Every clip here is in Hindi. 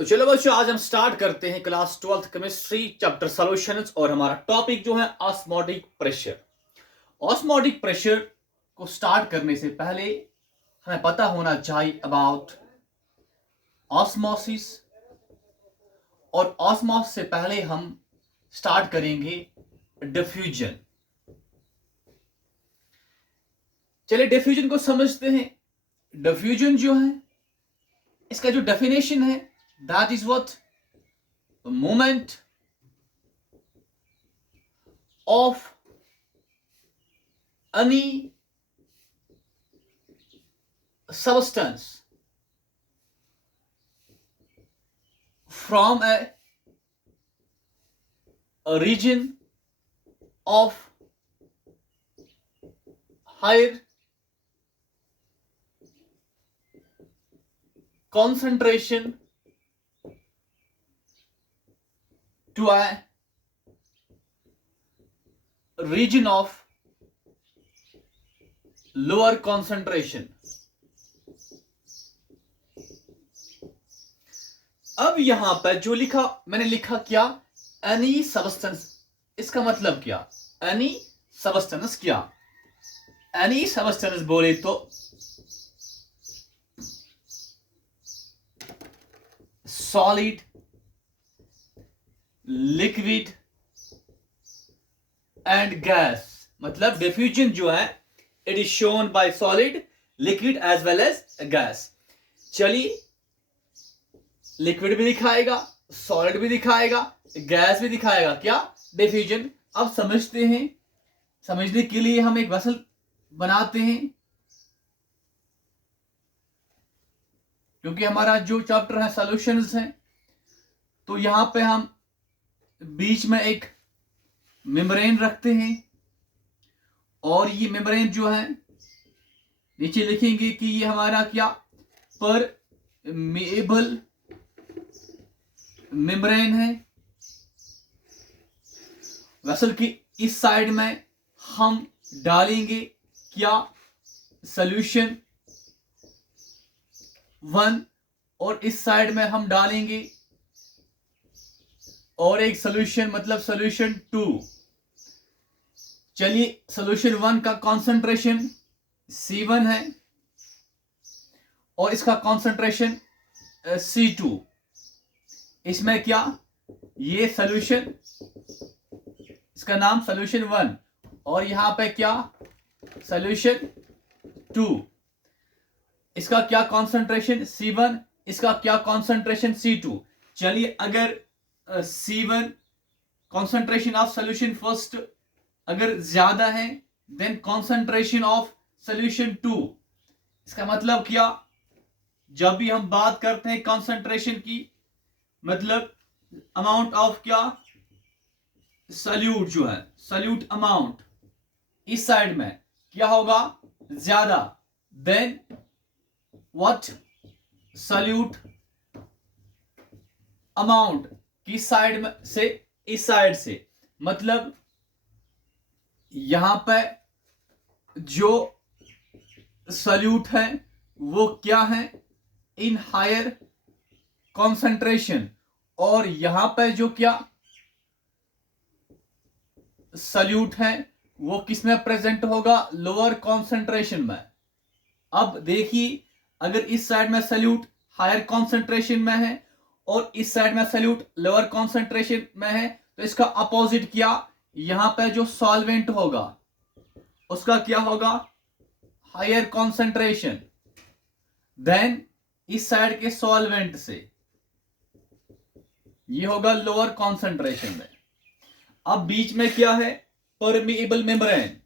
तो चलो बच्चों, आज हम स्टार्ट करते हैं class 12th chemistry chapter solutions. और हमारा टॉपिक जो है ऑस्मोटिक प्रेशर। ऑस्मोटिक प्रेशर को स्टार्ट करने से पहले हमें पता होना चाहिए अबाउट ऑस्मोसिस। और ऑस्मोसिस से पहले हम स्टार्ट करेंगे डिफ्यूजन। चलिए डिफ्यूजन को समझते हैं। डिफ्यूजन जो है, इसका जो डेफिनेशन है, that is what movement of any substance from a region of higher concentration to a region of lower concentration। अब यहां पर जो लिखा, मैंने लिखा क्या, एनी सबस्टेंस। इसका मतलब क्या, एनी सबस्टेंस क्या, एनी सबस्टेंस बोले तो सॉलिड, लिक्विड एंड गैस। मतलब डिफ्यूजन जो है, it is shown by solid, liquid as well as gas. चलिए, लिक्विड भी दिखाएगा, सॉलिड भी दिखाएगा, गैस भी दिखाएगा, क्या, डिफ्यूजन। अब समझते हैं। समझने के लिए हम एक वेसल बनाते हैं, क्योंकि हमारा जो चैप्टर है सॉल्यूशंस है। तो यहां पे हम बीच में एक मेम्ब्रेन रखते हैं, और ये मेम्ब्रेन जो है, नीचे लिखेंगे कि ये हमारा क्या, परमेएबल मेम्ब्रेन है। वेसल की इस साइड में हम डालेंगे क्या, सॉल्यूशन 1, और इस साइड में हम डालेंगे और एक सॉल्यूशन, मतलब सॉल्यूशन 2। चलिए, सॉल्यूशन 1 का कंसंट्रेशन C1 है और इसका कंसंट्रेशन C2। इसमें क्या, ये सॉल्यूशन, इसका नाम सॉल्यूशन 1, और यहां पे क्या, सॉल्यूशन 2। इसका क्या कंसंट्रेशन C1, इसका क्या कंसंट्रेशन C2। चलिए, अगर C1 concentration of solution first अगर ज्यादा है देन कंसंट्रेशन ऑफ सॉल्यूशन 2। इसका मतलब क्या, जब भी हम बात करते हैं कंसंट्रेशन की, मतलब अमाउंट ऑफ क्या, सॉल्यूट जो है, सॉल्यूट अमाउंट इस साइड में क्या होगा, ज्यादा देन व्हाट, सॉल्यूट अमाउंट किस साइड में से, इस साइड से। मतलब यहां पे जो सॉल्यूट है वो क्या है, इन हायर कॉन्सेंट्रेशन, और यहां पे जो क्या सॉल्यूट है वो किस में प्रेजेंट होगा, लोअर कॉन्सेंट्रेशन में। अब देखिए, अगर इस साइड में सॉल्यूट हायर कॉन्सेंट्रेशन में है और इस साइड में सॉल्यूट लोअर कॉन्सेंट्रेशन में है, तो इसका अपोजिट क्या, यहां पे जो सॉल्वेंट होगा उसका क्या होगा, हायर कॉन्सेंट्रेशन देन इस साइड के सॉल्वेंट से, ये होगा लोअर कॉन्सेंट्रेशन में। अब बीच में क्या है, परमिएबल मेम्ब्रेन।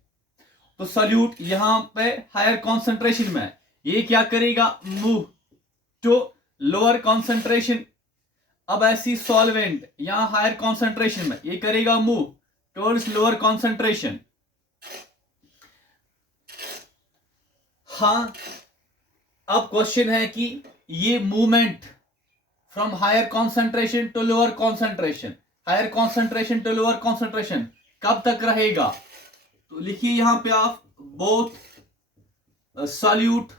तो सॉल्यूट यहां पे हायर कॉन्सेंट्रेशन में, ये क्या करेगा, मूव टू लोअर कॉन्सेंट्रेशन। अब ऐसी सॉल्वेंट यहां हायर कॉन्सेंट्रेशन में, ये करेगा मूव टुवर्ड्स लोअर कॉन्सेंट्रेशन। हाँ, अब क्वेश्चन है कि ये movement from higher concentration to lower concentration, higher concentration to lower concentration कब तक रहेगा। तो लिखिए यहां पे आप, both solute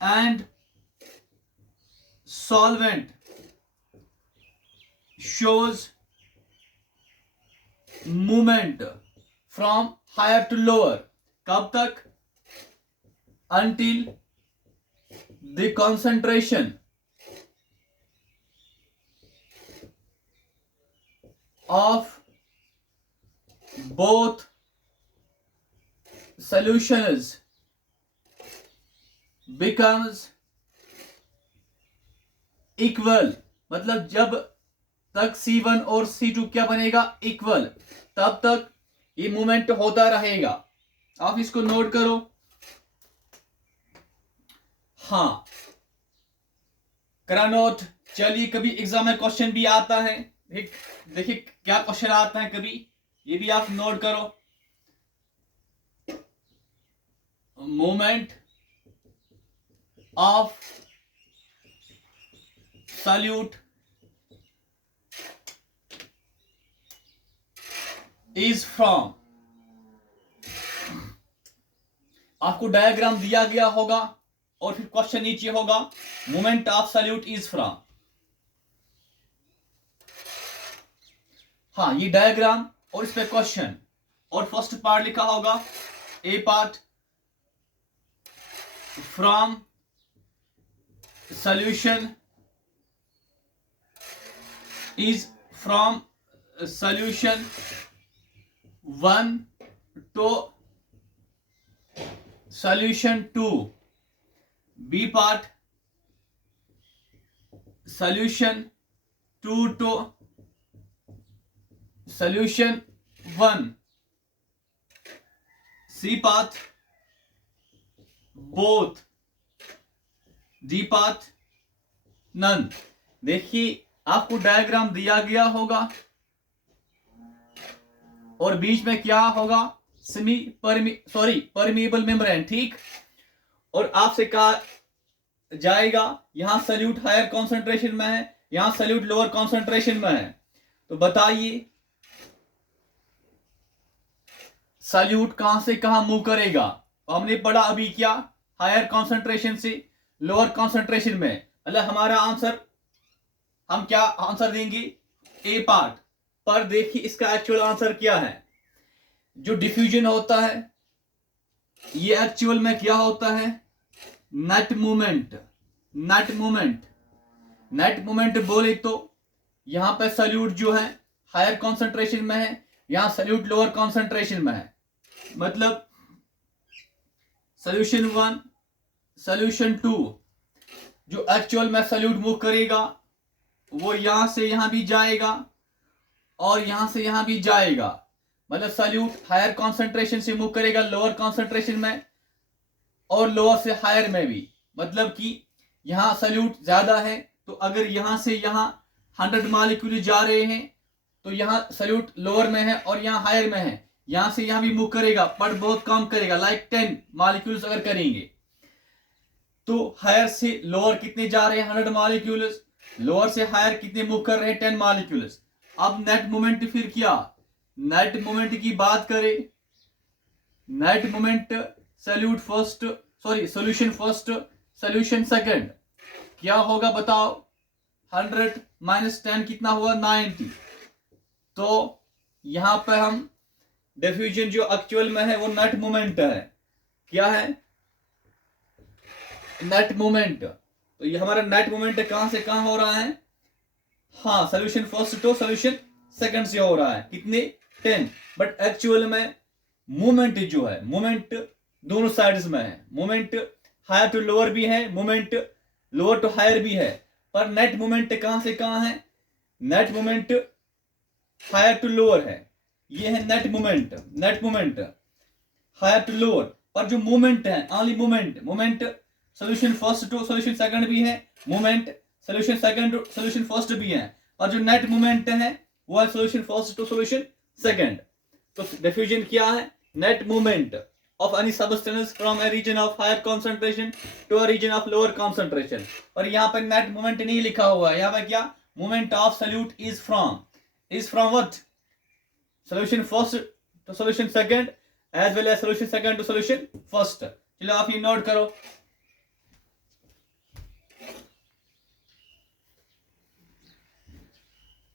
and solvent shows movement from higher to lower. कब तक? Until the concentration of both solutions becomes equal. मतलब जब तक C1 और C2 क्या बनेगा? इक्वल, तब तक ये मूवमेंट होता रहेगा. आप इसको नोट करो. हाँ, करा नोट. चलिए, कभी एग्जाम में क्वेश्चन भी आता है. देखिए क्या क्वेश्चन आता है कभी, ये भी आप नोट करो. Movement of solute is from. आपको डायग्राम दिया गया होगा और फिर क्वेश्चन नीचे होगा moment of solute is from. हाँ, ये डायग्राम और इस पे क्वेश्चन, और फर्स्ट पार्ट लिखा होगा A part from solution is from solution 1 to solution 2. B part solution 2 to solution 1. C part both. D part none. देखिए आपको डायग्राम दिया गया होगा और बीच में क्या होगा? Permeable membrane. ठीक, और आपसे कहा जाएगा यहां सल्यूट हायर कॉन्सेंट्रेशन में है, यहां सल्यूट लोअर कॉन्सेंट्रेशन में है. तो बताइए सल्यूट कहां से कहां मूव करेगा? हमने पढ़ा अभी क्या, हायर कॉन्सेंट्रेशन से लोअर कॉन्सेंट्रेशन में. मतलब हमारा आंसर, हम क्या आंसर देंगे? ए पार्ट. पर देखिए इसका एक्चुअल आंसर क्या है. जो डिफ्यूजन होता है ये एक्चुअल में क्या होता है? Net movement. Net movement, net movement बोले तो यहां पे सल्यूट जो है हायर कॉन्सेंट्रेशन में है, यहां सल्यूट लोअर कॉन्सेंट्रेशन में है. मतलब सॉल्यूशन 1 सॉल्यूशन 2 जो एक्चुअल में सल्यूट मूव करेगा वो यहां से यहां भी जाएगा और यहां से यहां भी जाएगा. मतलब सल्यूट हायर कॉन्सेंट्रेशन से मूव करेगा लोअर कॉन्सेंट्रेशन में और लोअर से हायर में भी. मतलब कि यहां सल्यूट ज्यादा है तो अगर यहां से यहां 100 मॉलिक्यूल जा रहे हैं तो यहां सल्यूट लोअर में है और यहां हायर में है, यहां से यहां भी मूव करेगा पर बहुत कम करेगा. लाइक 10 मॉलिक्यूल्स अगर करेंगे तो हायर से लोअर कितने जा रहे हैं? 100 मॉलिक्यूल्स. लोअर से हायर कितने मूव कर रहे हैं? 10 मॉलिक्यूल्स. अब नेट मोमेंट फिर क्या? नेट मोमेंट की बात करें, net moment solution first solution second क्या होगा बताओ? 100 माइनस 10 कितना हुआ? 90. तो यहां पर हम डिफ्यूजन जो एक्चुअल में है वो नेट मोमेंट है. क्या है? Net moment. तो ये हमारा नेट मोमेंट कहां से कहां हो रहा है? हाँ, solution first to solution second से हो रहा है. कितने? 10. बट एक्चुअल में मूवमेंट जो है, मूवमेंट दोनों साइड्स में है. मूवमेंट हायर टू लोअर भी है, मूवमेंट लोअर टू हायर भी है. पर नेट मूवमेंट कहां से कहां है? Net movement higher to lower है. ये है net movement. Net movement higher to lower. पर जो मूवमेंट है, only movement solution first to solution second भी है, movement solution second to solution first भी है. और जो नेट मूवमेंट है वो है solution first to solution second. तो डिफ्यूजन क्या है? Net movement of any substance from a region of higher concentration to a region of lower concentration. और यहाँ पर नेट मोमेंट नहीं लिखा हुआ है. यहाँ पर क्या? Movement of solute is from what? Solution first to solution second as well as solution second to solution first. चलो आप ये नोट करो.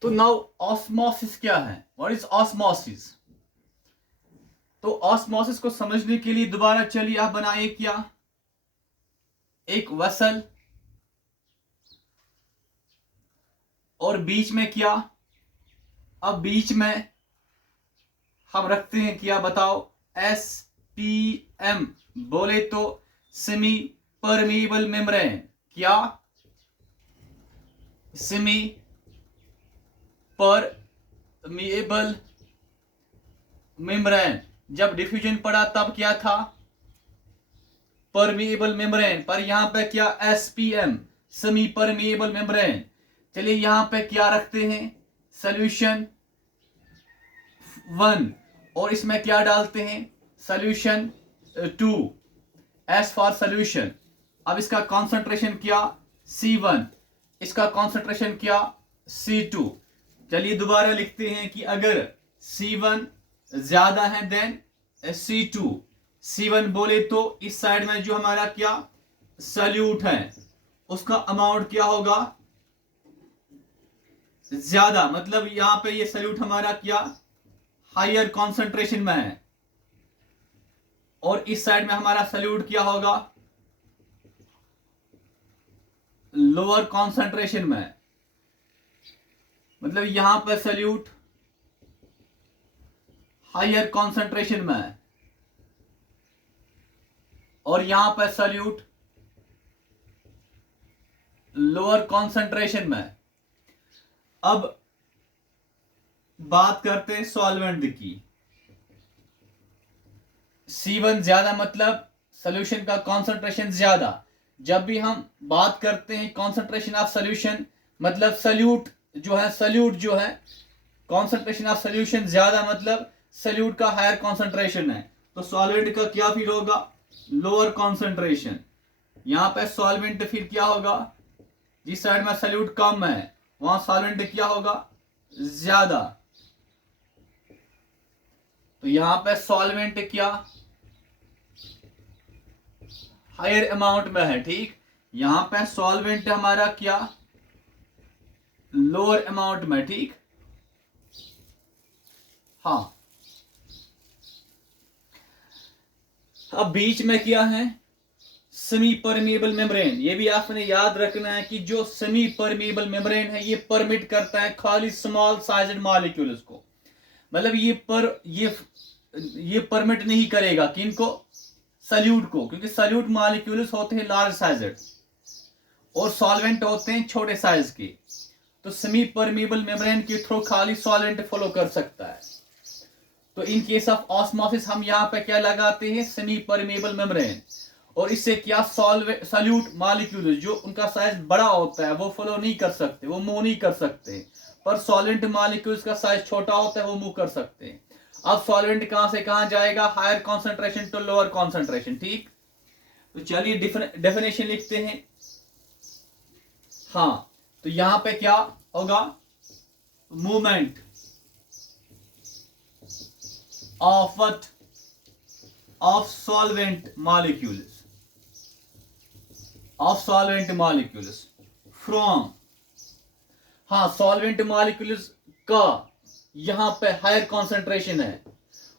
तो नाउ ऑस्मोसिस क्या है, व्हाट इज ऑस्मोसिस? तो ऑस्मोसिस को समझने के लिए दोबारा चलिए आप बनाइए क्या, एक वेसल और बीच में क्या, अब बीच में हम रखते हैं क्या बताओ, SPM, बोले तो सेमी परमिएबल मेम्ब्रेन, क्या सेमी परमिएबल मेम्ब्रेन। जब डिफ्यूजन पढ़ा तब क्या था, परमिएबल मेम्ब्रेन, पर यहां पे क्या SPM, सेमी परमिएबल मेम्ब्रेन। चलिए यहां पे क्या रखते हैं, सोल्यूशन 1 और इसमें क्या डालते हैं, सोल्यूशन 2, एस फॉर सोल्यूशन। अब इसका कॉन्सेंट्रेशन क्या C1, इसका कॉन्सेंट्रेशन क्या C2। चलिए दोबारा लिखते हैं कि अगर C1 ज्यादा है देन C2, C1 बोले तो इस साइड में जो हमारा क्या सल्यूट है उसका अमाउंट क्या होगा, ज्यादा, मतलब यहां पे ये सल्यूट हमारा क्या हायर कॉन्सेंट्रेशन में है, और इस साइड में हमारा सल्यूट क्या होगा लोअर कॉन्सेंट्रेशन में, मतलब यहां पर सल्यूट हायर कॉन्सेंट्रेशन में है और यहां पर सल्यूट लोअर कॉन्सेंट्रेशन में। अब बात करते हैं सॉल्वेंट की, C1 ज्यादा मतलब सॉल्यूशन का कॉन्सेंट्रेशन ज्यादा। जब भी हम बात करते हैं कॉन्सेंट्रेशन ऑफ सॉल्यूशन, मतलब सल्यूट जो है कॉन्सेंट्रेशन ऑफ सॉल्यूशन ज्यादा, मतलब सल्यूट का हायर कॉन्सेंट्रेशन है, तो सॉल्वेंट का क्या फिर होगा लोअर कॉन्सेंट्रेशन। यहां पे सॉल्वेंट फिर क्या होगा, जिस साइड में सल्यूट कम है वहां सॉल्वेंट क्या होगा ज्यादा, तो यहां पे सॉल्वेंट क्या हायर अमाउंट में है, ठीक। यहां पे सॉल्वेंट हमारा क्या लोअर अमाउंट में, ठीक। हाँ, अब बीच में क्या है सेमी परमिएबल मेम्ब्रेन। ये भी आपने याद रखना है कि जो सेमी परमिएबल मेम्ब्रेन है ये परमिट करता है खाली स्मॉल साइज्ड मॉलिक्यूल्स को, मतलब ये परमिट नहीं करेगा किनको, सल्यूट को, क्योंकि सल्यूट मॉलिक्यूल्स होते हैं लार्ज साइज्ड और सॉल्वेंट होते हैं छोटे साइज के, तो सेमी परमिएबल मेम्ब्रेन के थ्रू खाली सॉल्वेंट फ्लो कर सकता है। तो इन केस ऑफ ऑस्मोसिस हम यहां पे क्या लगाते हैं सेमी परमिएबल मेम्ब्रेन, और इससे क्या सॉल्यूट मॉलिक्यूल जो उनका साइज बड़ा होता है वो फ्लो नहीं कर सकते, वो मूव नहीं कर सकते, पर सॉल्वेंट मॉलिक्यूल्स का साइज छोटा होता है वो मूव कर सकते हैं। अब सॉल्वेंट कहां से कहां जाएगा, higher concentration to lower concentration, ठीक। तो चलिए डेफिनेशन लिखते हैं। हाँ, तो यहां पे क्या होगा, movement of what, of solvent molecules from, हाँ सॉल्वेंट मॉलिक्यूल्स का यहां पे हायर कॉन्सेंट्रेशन है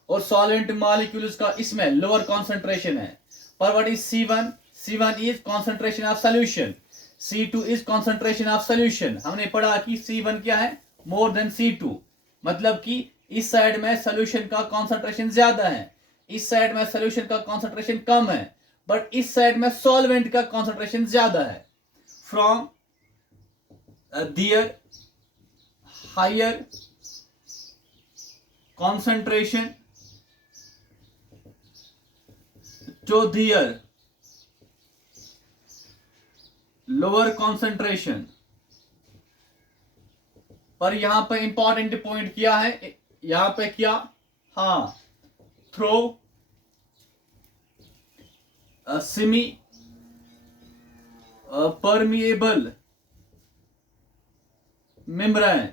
और सॉल्वेंट मॉलिक्यूल्स का इसमें लोअर कॉन्सेंट्रेशन है, पर what is C1 is concentration of solution, C2 is concentration of solution. हमने पढ़ा कि C1 क्या है मोर देन C2, मतलब कि इस साइड में सॉल्यूशन का कॉन्सेंट्रेशन ज्यादा है, इस साइड में सॉल्यूशन का कॉन्सेंट्रेशन कम है, बट इस साइड में सॉल्वेंट का कॉन्सेंट्रेशन ज्यादा है। From their higher concentration to their lower concentration, पर यहां पर इंपॉर्टेंट पॉइंट क्या है, यहां पे क्या, हाँ throw semi permeable membrane,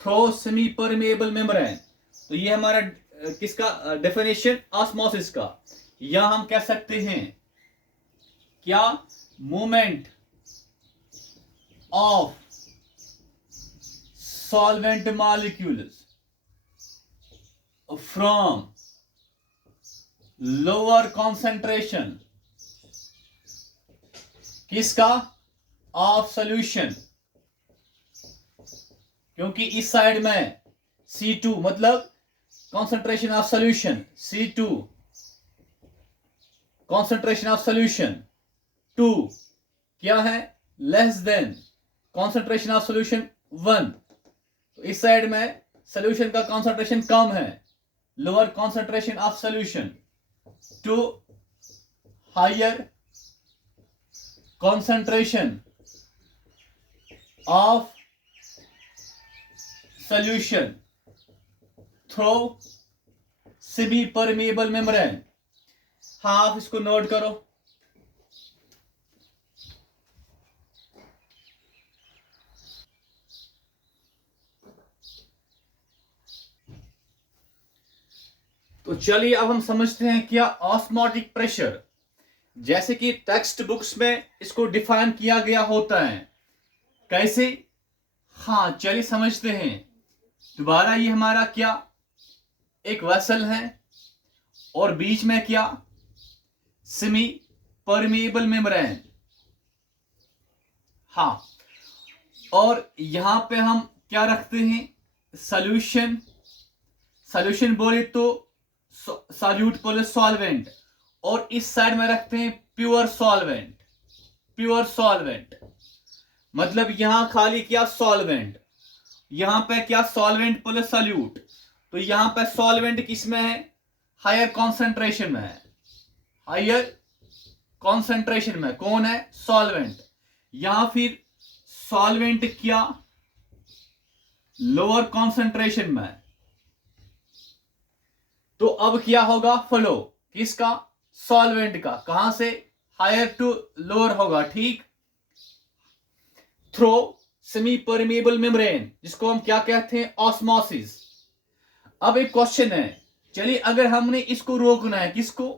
throw semi permeable membrane. तो ये हमारा किसका डेफिनेशन ऑस्मोसिस का, या हम कह सकते हैं क्या movement of solvent molecules from lower concentration किसका? ऑफ सॉल्यूशन, क्योंकि इस साइड में C2 मतलब concentration of solution, C2 concentration of solution 2 क्या है? Less than concentration of solution 1। तो इस साइड में सॉल्यूशन का कॉन्सेंट्रेशन कम है, lower concentration of solution to higher concentration of solution through semi permeable membrane। हाँ, आप इसको नोट करो। तो चलिए अब हम समझते हैं क्या ऑस्मोटिक प्रेशर, जैसे कि टेक्स्ट बुक्स में इसको डिफाइन किया गया होता है। कैसे? हाँ, चलिए समझते हैं दोबारा। ये हमारा क्या एक वेसल है और बीच में क्या सेमी परमेबल मेम्ब्रेन। हाँ, और यहां पे हम क्या रखते हैं? सॉल्यूशन। सॉल्यूशन बोले तो सॉल्यूट बोले सॉल्वेंट, और इस साइड में रखते हैं प्योर सॉल्वेंट। प्योर सॉल्वेंट मतलब यहां खाली क्या? सॉल्वेंट। यहां पे क्या? Solvent plus solute. तो यहां पे सॉल्वेंट किस में है? हायर कॉन्सेंट्रेशन में है। हायर कॉन्सेंट्रेशन में कौन है? सॉल्वेंट। यहां फिर सॉल्वेंट क्या? लोअर कॉन्सेंट्रेशन में। तो अब क्या होगा? फ्लो किसका? सॉल्वेंट का। कहां से? हायर टू लोअर होगा, ठीक। थ्रो सेमी परमेबल मेम्ब्रेन, जिसको हम क्या कहते हैं? ऑस्मोसिस। अब एक क्वेश्चन है, चलिए अगर हमने इसको रोकना है, किसको?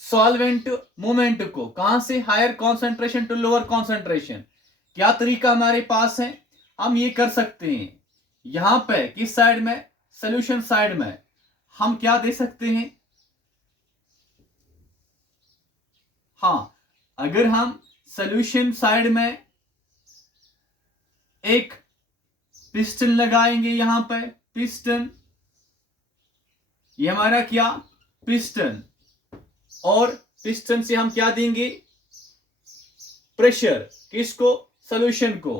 सॉल्वेंट मूवमेंट को। कहां से? Higher concentration to lower concentration. क्या तरीका हमारे पास है? हम ये कर सकते हैं, यहां पे किस साइड में? सोल्यूशन साइड में हम क्या दे सकते हैं? हाँ, अगर हम सॉल्यूशन साइड में एक पिस्टन लगाएंगे, यहां पे पिस्टन, ये हमारा क्या? पिस्टन। और पिस्टन से हम क्या देंगे? प्रेशर। किसको? सॉल्यूशन को।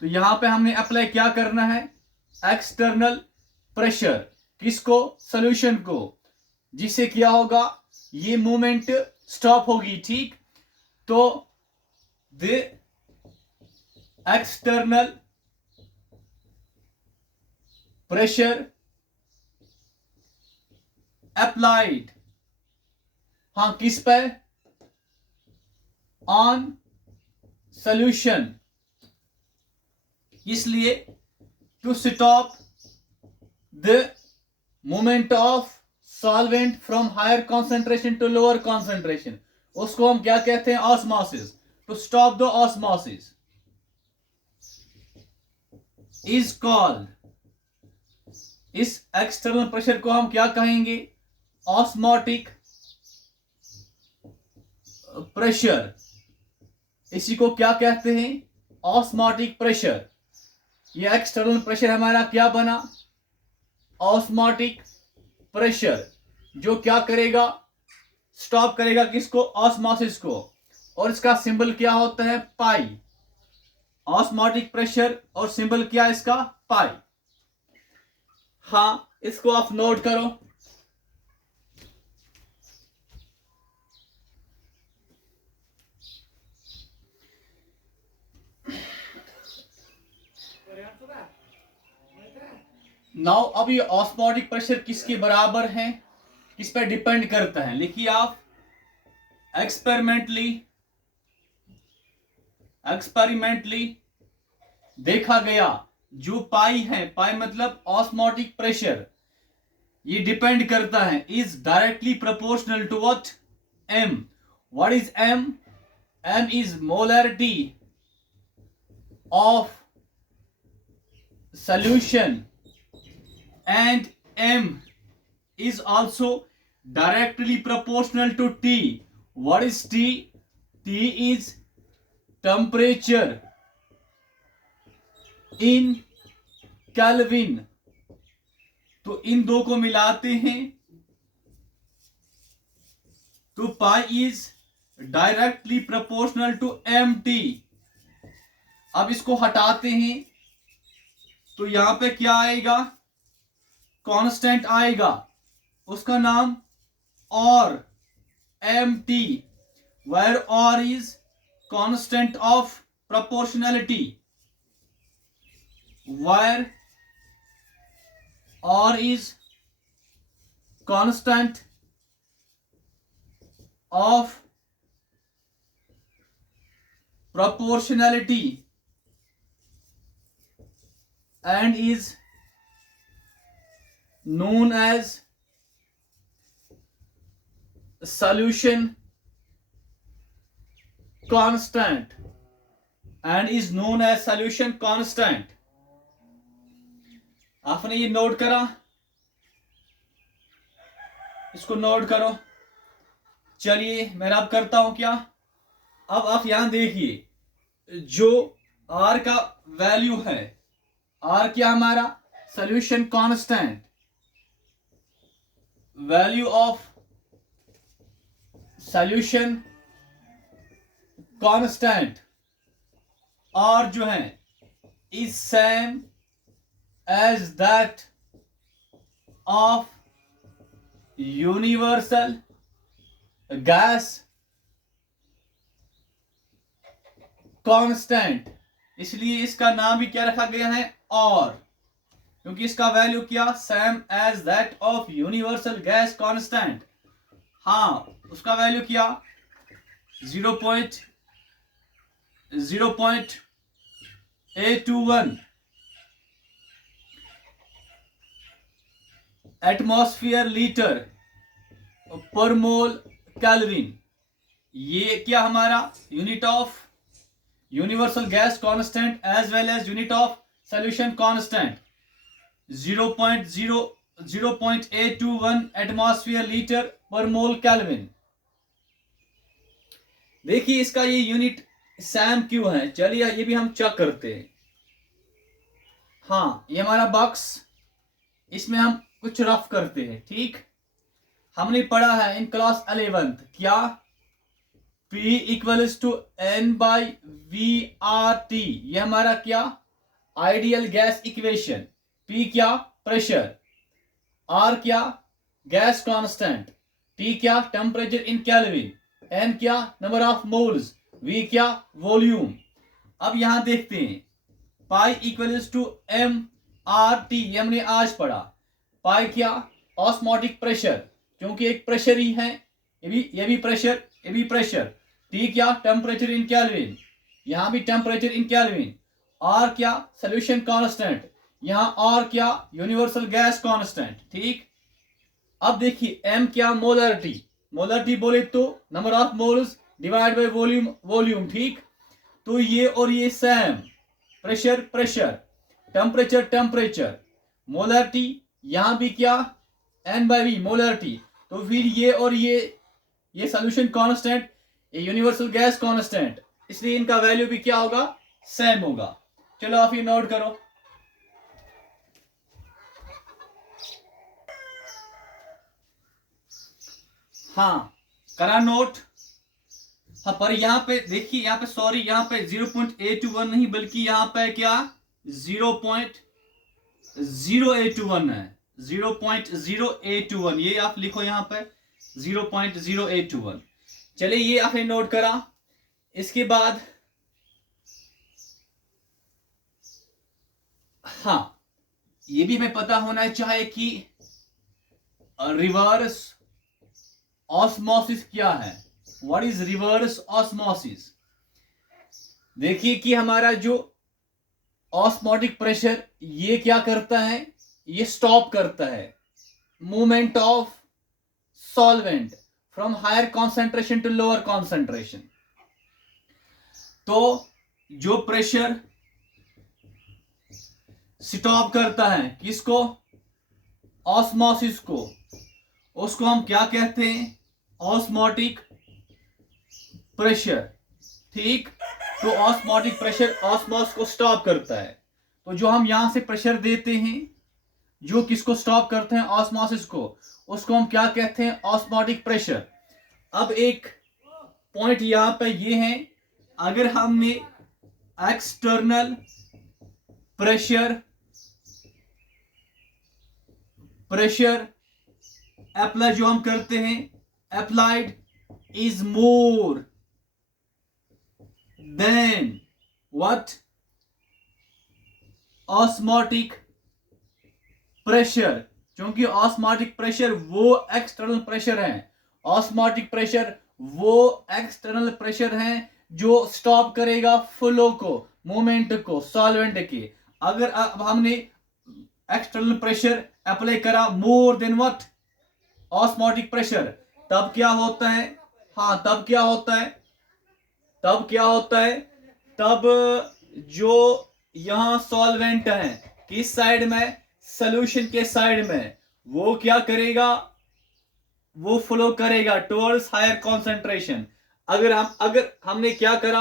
तो यहां पे हमने अप्लाई क्या करना है? External pressure. किसको? सॉल्यूशन को। जिससे क्या होगा? ये मूवमेंट स्टॉप होगी, ठीक। तो द एक्सटर्नल प्रेशर अप्लाइड, हाँ किस पे? On solution. इसलिए to stop the movement of solvent from higher concentration to lower concentration, उसको हम क्या कहते हैं? Osmosis. To stop the osmosis is called, इस एक्सटर्नल प्रेशर को हम क्या कहेंगे? Osmotic pressure. इसी को क्या कहते हैं? Osmotic pressure. ये एक्सटर्नल प्रेशर हमारा क्या बना? ऑस्मोटिक प्रेशर, जो क्या करेगा? स्टॉप करेगा किसको? ऑस्मोसिस को। और इसका सिंबल क्या होता है? पाई। ऑस्मोटिक प्रेशर और सिंबल क्या इसका? पाई। हाँ, इसको आप नोट करो। नाउ अब ये ऑस्मोटिक प्रेशर किसके बराबर है? किस पे डिपेंड करता है? लिखिए आप, एक्सपेरिमेंटली देखा गया जो पाई है, पाई मतलब ऑस्मोटिक प्रेशर, ये डिपेंड करता है, is directly proportional to what? M. What is M? M is molarity of solution, and M is also directly proportional to T. What is T? T is temperature in Kelvin. तो इन दो को मिलाते हैं तो pi is directly proportional to mt. अब इसको हटाते हैं तो यहां पे क्या आएगा? कांस्टेंट आएगा, उसका नाम और mt, where R is constant of proportionality, where or is constant of proportionality and is known as solution constant and is known as solution constant. आपने ये नोट करा, इसको नोट करो. चलिए मैं अब करता हूं क्या. अब आप यहां देखिए जो R का वैल्यू है, R क्या हमारा solution constant, value of solution constant R जो है is same as that of universal gas constant. इसलिए इसका नाम भी क्या रखा गया है और, क्योंकि इसका वैल्यू क्या same as that of universal gas constant. हाँ उसका वैल्यू क्या 0.821 atmosphere litre per mole kelvin. ये क्या हमारा unit of universal gas constant as well as unit of solution constant. 0.821 atmosphere litre per mole kelvin. देखिए इसका ये यूनिट सैम क्यों है, चलिए ये भी हम चेक करते हैं. हाँ ये हमारा बॉक्स, इसमें हम कुछ रफ करते हैं. ठीक, हमने पढ़ा है इन क्लास 11th क्या P इक्वल्स टू N/VRT. ये हमारा क्या आइडियल गैस इक्वेशन. P क्या प्रेशर, R क्या गैस कांस्टेंट, T क्या टेम्परेचर इन केल्विन, N क्या नंबर ऑफ मोल्स, V क्या वॉल्यूम. अब यहां देखते हैं पाई इक्वल्स टू MRT, ये हमने आज पढ़ा. पाई क्या ऑस्मोटिक प्रेशर, क्योंकि एक प्रेशर ही है, ये भी प्रेशर, ये भी प्रेशर. टी क्या टेम्परेचर इन केल्विन, यहां भी टेम्परेचर इन केल्विन. आर क्या सॉल्यूशन कांस्टेंट, यहां आर क्या यूनिवर्सल गैस कांस्टेंट. ठीक, अब देखिए एम क्या मोलरिटी, मोलरिटी बोले तो number of moles divide by volume, volume. ठीक, तो ये और ये same, pressure pressure, temperature temperature, molarity यहां भी क्या N/V मोलरिटी. तो फिर ये और ये सॉल्यूशन कांस्टेंट, ये यूनिवर्सल गैस कांस्टेंट, इसलिए इनका वैल्यू भी क्या होगा सेम होगा. चलो आप ये नोट करो. हाँ करा नोट. हाँ पर यहाँ पे देखिए, यहाँ पे सॉरी, यहाँ पे 0.821 नहीं बल्कि यहाँ पे क्या 0.0821 है. 0.0821 ये आप लिखो यहाँ पे 0.0821. चलिए ये आपने नोट करा. इसके बाद हाँ ये भी हमें पता होना चाहिए कि रिवर्स ऑस्मोसिस क्या है. What is reverse osmosis. देखिए कि हमारा जो ऑस्मोटिक प्रेशर ये क्या करता है, ये स्टॉप करता है movement of solvent from higher concentration to lower concentration. तो जो प्रेशर स्टॉप करता है, किसको? ऑस्मोसिस को। उसको हम क्या कहते हैं? Osmotic pressure. ठीक, तो ऑस्मोटिक प्रेशर ऑस्मोस को स्टॉप करता है। तो जो हम यहां से प्रेशर देते हैं, जो किसको स्टॉप करते हैं? ऑस्मोसिस को, उसको हम क्या कहते हैं? Osmotic pressure. अब एक पॉइंट यहां पे ये है, अगर हमने एक्सटर्नल प्रेशर अप्लाई जो हम करते हैं, applied is more then what? Osmotic pressure. क्योंकि ऑस्मोटिक प्रेशर वो एक्सटर्नल प्रेशर है, ऑस्मोटिक प्रेशर वो एक्सटर्नल प्रेशर है जो स्टॉप करेगा फ्लो को, मूवमेंट को, सॉल्वेंट के। अगर अब हमने एक्सटर्नल प्रेशर अप्लाई करा more than what? Osmotic pressure, तब क्या होता है? हाँ, तब क्या होता है? तब जो यहां सॉल्वेंट है, किस साइड में? सॉल्यूशन के साइड में, वो क्या करेगा? वो फ्लो करेगा टुवर्ड्स हायर कॉन्सेंट्रेशन। अगर हमने क्या करा?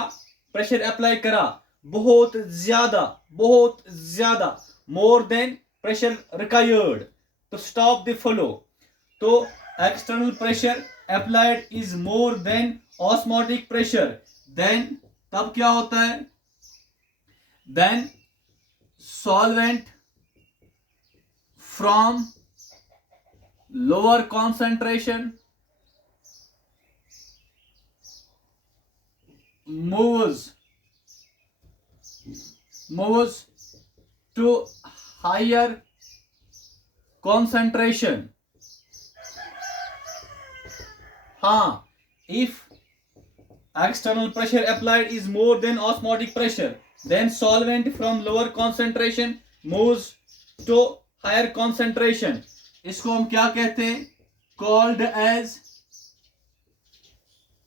प्रेशर अप्लाई करा बहुत ज्यादा, more than pressure required to stop the flow, तो external pressure applied is more than osmotic pressure, then तब क्या होता है? Then solvent from lower concentration moves to higher concentration. हाँ, if external pressure applied is more than osmotic pressure, then solvent from lower concentration moves to higher concentration. इसको हम क्या कहते हैं? called as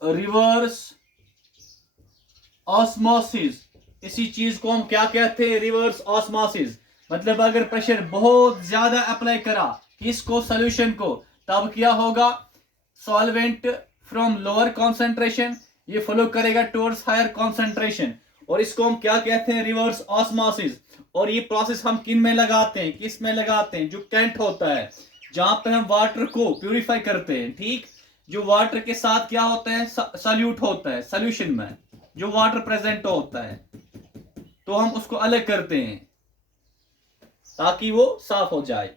reverse osmosis. इसी चीज को हम क्या कहते हैं? Reverse osmosis. मतलब अगर प्रेशर बहुत ज्यादा अप्लाई करा किसको? सॉल्यूशन को, तब क्या होगा? सॉल्वेंट फ्रॉम लोअर कॉन्सेंट्रेशन ये फ्लो करेगा टुवर्ड्स हायर कॉन्सेंट्रेशन, और इसको हम क्या कहते हैं? Reverse osmosis. और ये प्रोसेस हम किन में लगाते हैं? किस में लगाते हैं? जो कैंट होता है, जहां पर हम वाटर को प्यूरिफाई करते हैं। ठीक, जो वाटर के साथ क्या होता है? सॉल्यूट होता है, सॉल्यूशन में जो वाटर प्रेजेंट होता है, तो हम उसको अलग करते हैं ताकि वो साफ हो जाए।